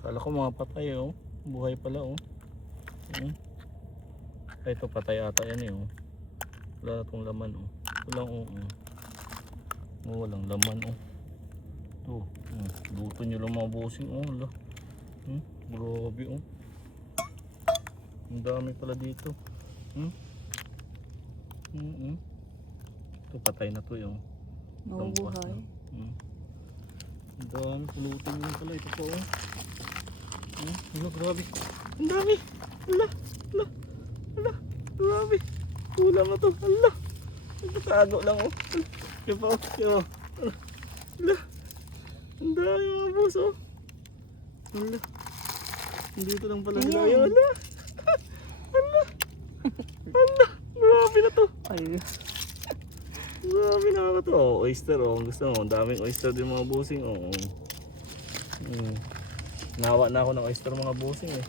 Kala ko mga patay oh. Buhay pala oh. Ay, ito patay ata yan eh oh. Wala na itong laman oh. Ito lang oh. Oh, walang laman oh. Ito. Luto nyo lang mga bossing oh. Wala. Grabe oh. Ang dami pala dito. Ito patay na to yung. Mabubuhay. Ang dami. Pulutin nyo lang pala. Ito po oh. Wala, grabe. Ang dami. Wala. Grabe. Kulang na to. Wala. Nagtatago lang oh. Yan pa oh. Wala. Ang dami mga boss oh. Wala. Dito lang pala sila. Wala. Wala. Grabe na to. Ay. Grabe na to. Oh, oyster oh. Gusto mo. Daming oyster din mga bossing oh. Nawa na ako ng oyster mga bossing eh.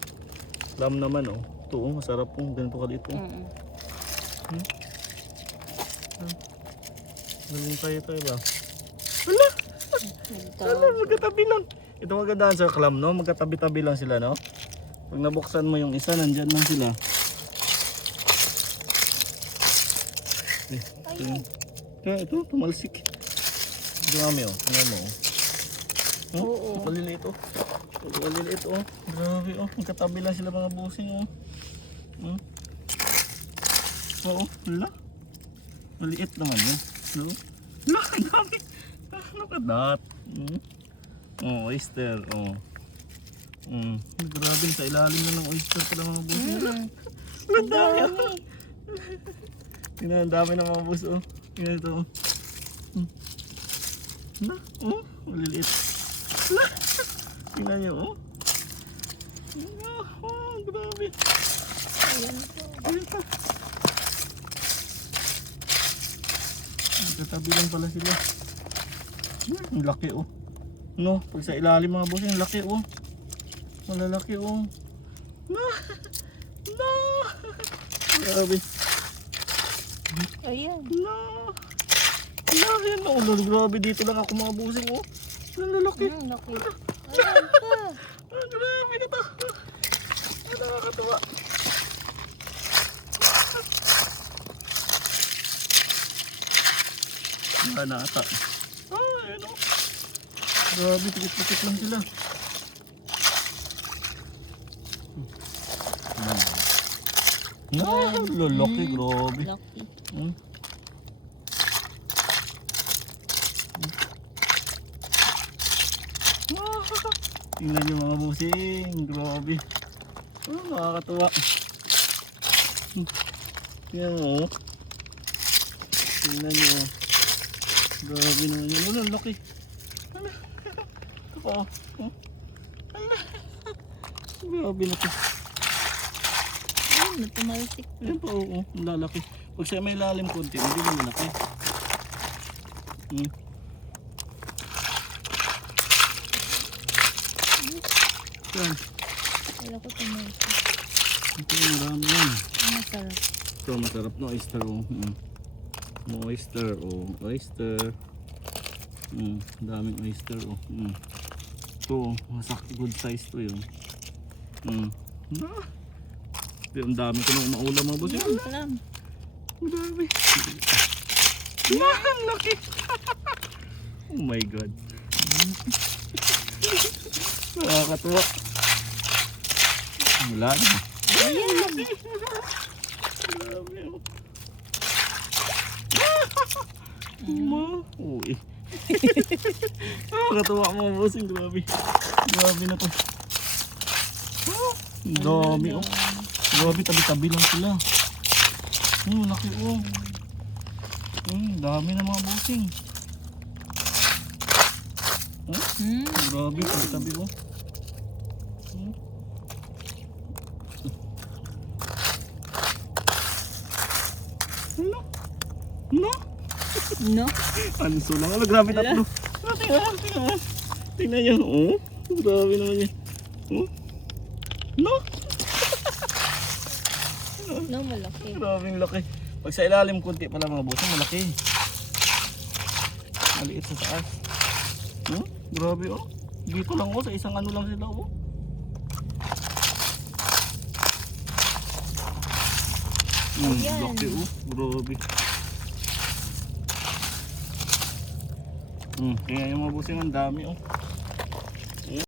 Lam naman oh. Ito oh. Masarap po. Ganito ka dito. Galing tayo ba? Wala. Wala. Magkatabi lang. Ito magandaan sa clam no. Magkatabi-tabi lang sila no. Pag nabuksan mo yung isa, nandyan lang sila. Kaya ito, tumalsik. Dami oh, tingnan mo oh. Oo. Paliliit oh. Paliliit oh. Grabe oh, magkatabi lang sila mga busing oh. Oo, wala. Maliit naman yun. No? Wala, dami. Ano ka dat? Oh, oyster oh. Grabe, sa ilalim na ng oyster pala mga busing. Ang dami oh. Tingnan, ang dami ng mga bus oh. Tingnan ito oh. Na, oh, maliliit. Na, tingnan nyo oh. Oh, grabe. Ayan pa. Magkatabi lang pala sila. Ang laki oh. No, pag sa ilalim mga boss, ang laki oh. Malalaki oh. No. Grabe. Ayan. No. Ayan oh. Grabe, dito lang ako mga busing oh. Ang lalaki. Laki. Ayan pa. Grabe na to. Nakakatawa. Wala na ata. Ayan oh. Grabe, tikit-tikit lang sila. Lalaki, grabe. Laki. Tingnan nyo mga busing, grabe. Nakakatawa. Tingnan mo. Tingnan nyo. Grabe naman yun. Wala, laki. Ito pa. Grabe na to. Ayan, tumalsik. Ayan pa, oo. Ang lalaki. Pag siya may lalim konti, hindi naman malaki. Yan. Kaya ko tumalsik. Ito yung marami yan. Ang masarap. Ito masarap na oyster oh. Oyster oh. Oyster. Daming oyster oh. Ito masak good size to yun. Ang dami ko nang maulam mga boss. Ayan, salam. Grabe. Yan, laki. Oh my god. Nakakatuwa. Wala na. Ayan. Grabe oh. Uy. Nakakatuwa mga bossing. Grabe. Grabe na to. Ang dami oh. Grabe, tabi-tabi lang sila. Laki oh. Dami na mga bossing. Grabe, tabi-tabi oh. No? No? Anso lang. Grabe tatlo. Tingnan. Tingnan nyo. Oh. Grabe naman yan. Oh. No? No, malaki. Grabing laki. Pag sa ilalim kunti pala mga boss, malaki. Maliit sa taas. Grabe oh. Dito lang oh, sa isang ano lang sila oh. Ayan. Laki oh. Grabe. Kaya yung mga busing ang dami oh.